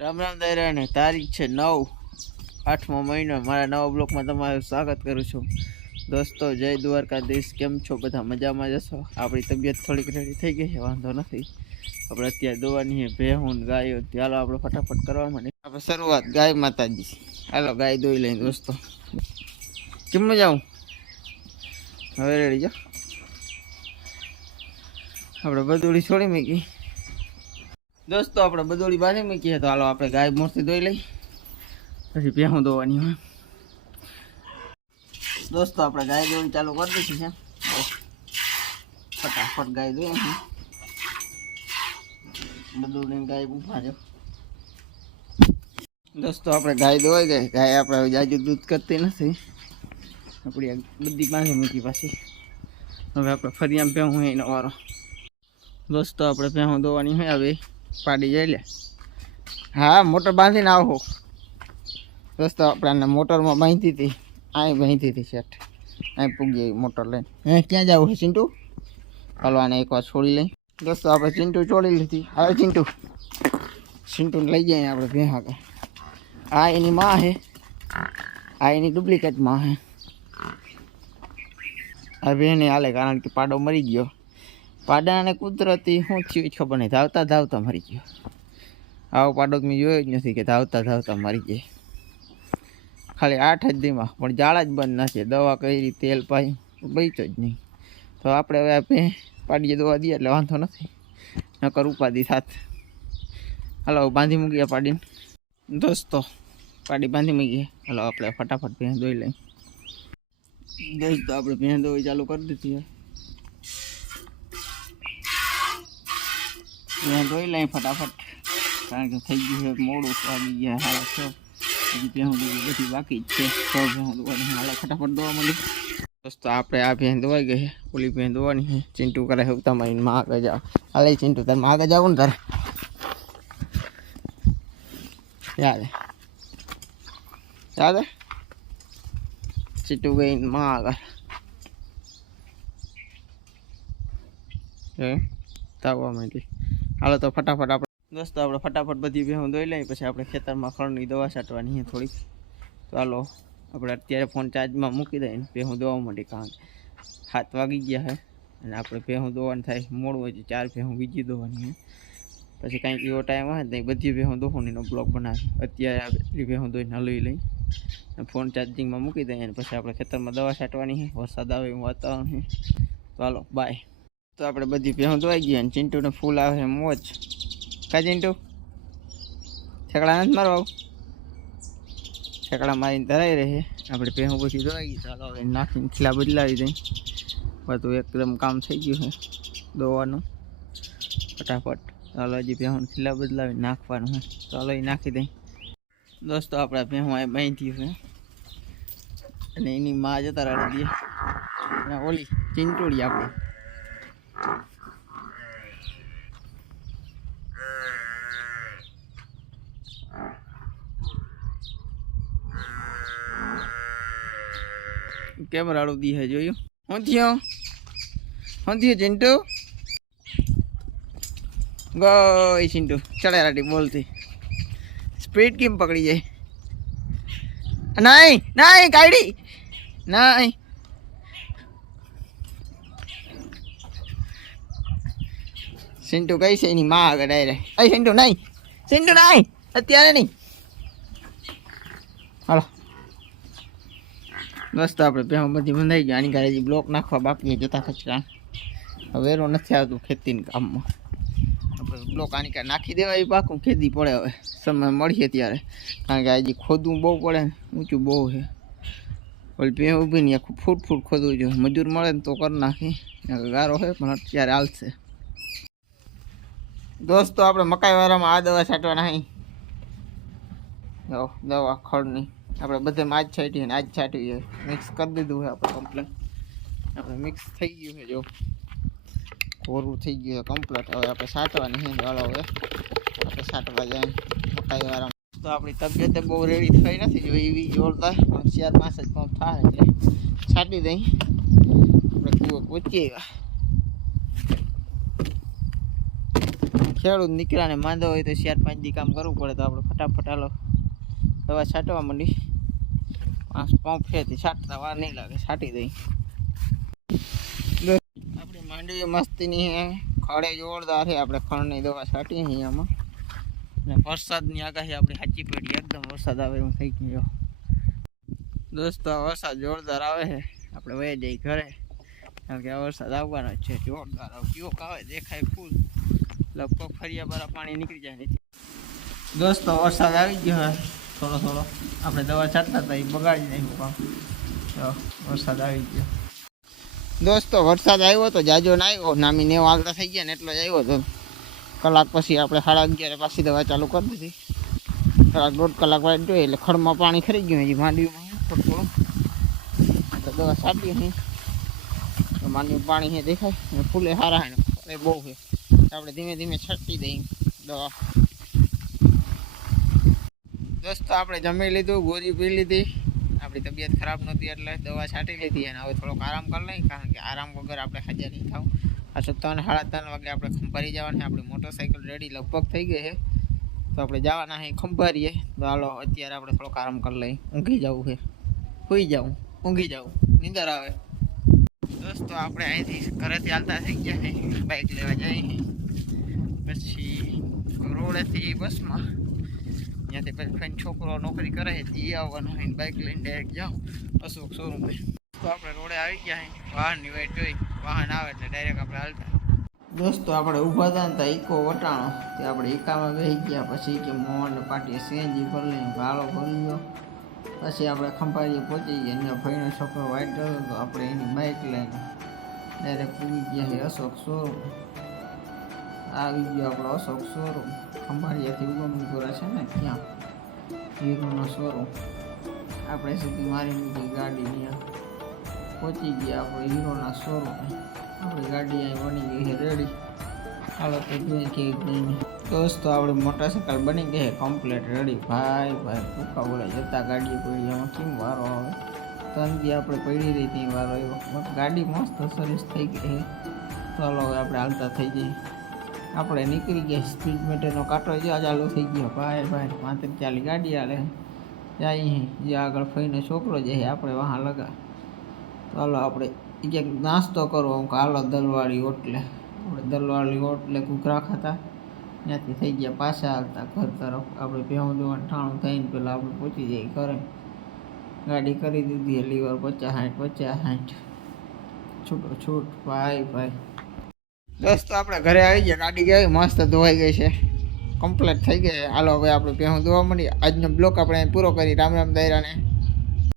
રામ રામ દાયરાને, તારીખ છે નવ, આઠમો મહિનો. મારા નવા બ્લોકમાં તમારું સ્વાગત કરું છું. દોસ્તો, જય દ્વારકાધીશ. કેમ છો? બધા મજામાં જશો આપણી તબિયત થોડીક રેડી થઈ ગઈ છે, વાંધો નથી. આપણે અત્યારે દોવાની ભેહું ગાયો. ચાલો આપણે ફટાફટ કરવા માંડીએ. આપણે શરૂઆત, ગાય માતાજી. હાલો, ગાય દોઈ લઈ દોસ્તો. કેમ જાઉં હવે રેડી જાઓ આપણે બધુડી છોડી મૂકી. દોસ્તો, આપણે બદોળી બાંધી મૂકીએ તો હાલો આપણે ગાય મોરથી ધોઈ લઈ પછી ભેહું ધોવાની હોય. દોસ્તો, આપણે ગાય દોડી ચાલુ કરી દઈશું છે. ફટાફટ ગાય દોઈ છે બધું લઈને ગાય ઊભા છે. દોસ્તો, આપણે ગાય દોવાઈ ગઈ ગાય આપણે જાજુ દૂધ કરતી નથી. આપણી બધી પાસે મૂકી પાછી. હવે આપણે ફરી આમ ભેહું એનો વારો. દોસ્તો, આપણે ભેહું દોવાની હોય હવે. પાડી જાય લે. હા, મોટર બાંધીને આવો. રસ્તો આપણે મોટરમાં બાંધી હતી. અહીં બાંધી હતી શેઠ. અહીં પૂગી મોટર લઈને. હે, ક્યાં જવું છે ચિંટુ? ચાલો આને એકવાર છોડી લઈ. દોસ્તો આપણે ચિંટુ છોડી લીધી. હવે ચિંટુ. ચિંટુને લઈ જઈએ આપણે ભેહા કે આ એની માં છે આ એની ડુપ્લિકેટમાં છે આ બેને હાલે, કારણ કે પાડો મરી ગયો. પાડાને કુદરતી શું થયું ખબર નહીં. ધાવતા ધાવતા મરી ગયો. આવો પાડો મેં જોયો જ નથી કે ધાવતા ધાવતા મરી જાય ખાલી આઠ જ દીમાં. પણ જાળા જ બંધ નથી દવા કરી, તેલ પાઈ બચતો જ નહીં. તો આપણે હવે આપણે પાડીએ દવા દઈએ એટલે વાંધો નથી. નકર ઉપાધિ સાથ હાલો બાંધી મૂકીએ પાડીને. દોસ્તો, પાડી બાંધી મૂકીએ. હાલો, આપણે ફટાફટ ભેં ધોઈ લઈએ. દોસ્તો, આપણે ભેં ધોઈ ચાલુ કરી દીધી. ધોઈ લઈ ફટાફટ, કારણ કે થઈ ગયું છે મોડું વાગી ગયા હાલ છો. હજી ભેહું દોવી બધી બાકી જ છે. તો ભેહું હાલ ફટાફટ દોવા મળી દોસ્તો, આપણે આ ભેં દોવાઈ ગઈ છે. ઓલી ભેં દોવાની છે. ચિંટુ કરે છે તમારી માં આગળ જાઓ હાલે ચિંટુ, તારે માં આગળ જાવ ને તારે. યાદ? યાદ? ચિંટુ ગઈ માં આગળ. તાવવા માંડી. હાલો તો ફટાફટ આપણે દોસ્તો, આપણે ફટાફટ બધી ભેહું ધોઈ લઈએ, પછી આપણે ખેતરમાં ખડની દવા છાંટવાની છે થોડીક. તો હાલો, આપણે અત્યારે ફોન ચાર્જમાં મૂકી દઈએ ને ભેહું દોવા માંડી કારણ કે હાથ વાગી ગયા છે, અને આપણે ભેહું દોવાનું થાય, મોડું હોય છે ચાર ભેહું બીજી દોવાની છે. પછી કાંઈક એવો ટાઈમ આવે ને બધી ભેહું દોહું એનો બ્લોક બનાવે અત્યારે આ બધી ભેહું દોઈને હલવી લઈ. અને ફોન ચાર્જિંગમાં મૂકી દઈએ અને પછી આપણે ખેતરમાં દવા છાંટવાની છે, વરસાદ આવે એવું વાતાવરણ છે. તો હાલો બાય તો આપણે બધી ભેહું ધોવાઈ ગઈ અને ચિંટુને ફૂલ આવે મોજ. કા ચિંટુ? ઠેકડા નથી મારવા છેકડા મારીને ધરાઈ રહે. આપણે ભેહું પછી ધોવાઈ ગઈ. ચાલો હવે નાખીને ખીલા બદલાવી દઈ. બધું એકદમ કામ થઈ ગયું છે દોવાનું. ફટાફટ. ચાલો હજી ભેહું ખીલા બદલાવી નાખવાનું છે. ચાલો એ નાખી દઈ. દોસ્તો, આપણા ભેહું આ બાંધી છે. અને એની માં જતા રાડી દઈએ ઓલી ચિંટોડી આપણે. કેમ રાડું દી હે જોયું? હું થયો? હું થયો ચિંટુ? ગઈ ચિંટુ ચડે રાટી બોલતી. સ્પીડ કેમ પકડી જાય? નહીં નહીં કાઢી નહીં. સિન્ટુ કઈ છે? એની માં આગળ ડાયરેક્ટ અહીં સિન્ટુ નહીં. સિન્ટુ નહીં. અત્યારે નહીં. હાલો. દોસ્તો આપણે પહેલાં બધી બંધાઈ ગઈ. આની ઘરે બ્લોક નાખવા બાકી જતા કચરા વેરો નથી આવતું ખેતીના કામમાં. આપણે બ્લોક આની કાંઈ નાખી દેવાય પાકું? ખેતી પડે હવે. સમય મળીએ ત્યારે. કારણ કે હજી ખોદવું બહુ પડે ને. ઊંચું બહુ છે. ઓલી પે ઊભી ને આખું ફૂટ ફૂટ ખોદવું જોઈએ મજૂર મળે ને તો કરી નાખી. ગારો હોય પણ અત્યારે હાલશે. દોસ્તો, આપણે મકાઈ વાળામાં આ દવા છાંટવાના નહીં જો, દવા ખડની આપણે બધે આજ છાંટી ને આજ છાંટી મિક્સ કરી દીધું છે આપણે કમ્પ્લેટ આપણે મિક્સ થઈ ગયું છે જો. કોરું થઈ ગયું છે કમ્પ્લેટ હવે આપણે છાંટવાની છે ચાલો હવે. આપણે છાંટવા જાય. મકાઈ વાળા તો આપણી તબિયત બહુ રેડી થઈ નથી. જો એવી જોરદાર પણ ચાર પાંચ જ થાય. એટલે છાંટી દઈ. આપણે કૂવો પહોંચી ખેડૂત નીકળ્યા ને માંદો હોય તો ચાર પાંચ દી કામ કરવું પડે તો આપણે ફટાફટ હાલો દવા છાંટવા માંડી. પંપ છે છાંટતા વાર નહીં લાગે, છાંટી દઈ. આપણી માંડવી મસ્તીની ખડે જોરદાર છે, આપણે ખણની દવા છાંટી અહીંયામાં અને વરસાદની આગાહી આપણી સાચી પડી, એકદમ વરસાદ આવે એવું થઈ ગયો દોસ્તો, આ વરસાદ જોરદાર આવે છે. આપણે વહી જઈ ઘરે. કારણ કે આ વરસાદ આવવાનો છે, જોરદાર કેવો આવે દેખાય ફૂલ. લગભગ ફરિયા બરા પાણી નીકળી જાય નથી દોસ્તો, વરસાદ આવી ગયો હે. થોડો થોડો. આપણે દવા છાંટતા હતા, એ બગાડી નાખ્યું કામ. તો વરસાદ આવી ગયો. દોસ્તો, વરસાદ આવ્યો તો જાજો ના આવ્યો. નામી નેવ આગળ થઈ ગયા ને એટલો જ આવ્યો તો. કલાક પછી આપણે સાડા અગિયારે પાછી દવા ચાલુ કરી દીધી. કલાક, દોઢ કલાક વાટ જોઈએ એટલે ખડમાં પાણી ખરી ગયું હજી માંડવીમાં થોડું થોડું. તો દવા છાંટી અહીં તો માંડવી પાણી હે, દેખાય. અને ફૂલે સારા હે ને બહુ છે આપણે ધીમે ધીમે છાંટી દઈએ. દવા દોસ્તો આપણે જમી લીધું ગોળી પી લીધી. આપણી તબિયત ખરાબ નહોતી એટલે દવા છાંટી લીધી અને હવે થોડોક આરામ કરી લઈએ, કારણ કે આરામ વગર આપણે હાજર નહીં થાવ. આ સત્તાવન સાડા ત્રણ વાગે આપણે ખંભારી જવાની, આપણી મોટરસાઇકલ રેડી લગભગ થઈ ગઈ છે. તો આપણે જવાના અહીં ખંભારીએ. તો હાલો, અત્યારે આપણે થોડોક આરામ કરી લઈએ. ઊંઘી જવું છે. સુઈ જાઉં, ઊંઘી જાઉં. નીંદર આવે. દોસ્તો, આપણે અહીંથી ઘરેથી હાલતા થઈ ગયા બાઇક લેવા જઈએ પછી રોડેથી બસમાં. ત્યાંથી પછી ફ્રેન્ડ છોકરો નોકરી કરે તે આવવાનું હોય બાઇક લઈને ડાયરેક્ટ જાઓ. અશોક શોરૂમ તો આપણે રોડે આવી ગયા છે. વાહનની વાઈટ જોઈ. વાહન આવે એટલે ડાયરેક્ટ આપણે હાલતા. દોસ્તો, આપણે ઊભા હતા ત્યાં ઈકો વટાણો. તે આપણે ઈકામાં બેસી ગયા. પછી કે મોહન પાટીએ સેન્જી ભરી લઈને ભાડો ભરી ગયો. પછી આપણે ખંભાળીએ પહોંચી ગયા એનો ભાઈનો છોકરો વાઈટ હતો, તો આપણે એની બાઇક લઈને ડાયરેક્ટ પૂગી ગયા છે અશોક શોરૂમ આવી ગયો આપણો અશોક શોરૂમ ખંભાળિયાથી કરે છે ને, ત્યાં. હીરોનો શોરૂમ આપણે સીધી મારી મૂકી ગાડી ત્યાં પહોંચી ગયા. આપણે હીરોના શોરૂમ આપણી ગાડી અહીં બની ગઈ છે રેડી હાલો તો જોઈએ કે જઈને દોસ્તો આપણી મોટરસાઇકલ બની ગઈ છે કમ્પ્લીટ રેડી ભાઈ ભાઈ ટૂંકા બોલે, જતા ગાડી પડી એમાં કેમ વારો આવે? તંદી આપણે પડી રહી ત્યાં વારો આવ્યો. બટ ગાડી મસ્ત સર્વિસ થઈ ગઈ છે. ચાલો હવે આપણે હાલતા થઈ જઈએ. આપણે નીકળી ગયા સ્પીડ મીટરનો કાંટો જો ચાલુ થઈ ગયો. ભાઈ ભાઈ, પાંત્રીસ ચાલી ગાડી હાલે. જાય જે આગળ ફઈને છોકરો જાય આપણે વાહ લગા ચાલો આપણે ક્યાંક નાસ્તો કરવો. હું હાલો દલવાળી ઓટલે આપણે દલવાળી ઓટલે ઘૂઘરા ખાતા. ત્યાંથી થઈ ગયા પાછા હાલતા ઘર તરફ. આપણે ભેહું દોવાનું ઠાણું થઈને પહેલાં આપણે પહોંચી જઈએ ઘરે. ગાડી કરી દીધી, લીવર પચાસ સાઠ પચાસ સાઠ છૂટો છૂટ, ભાઈ ભાઈ. દોસ્તો આપણે ઘરે આવી ગયા, ગાડી ગઈ, મસ્ત ધોવાઈ ગઈ છે. કમ્પ્લીટ થઈ ગઈ. હાલો હવે આપણે ભેહું ધોવા મળીએ આજનો બ્લોક આપણે પૂરો કરી. રામ રામ દાયરાને.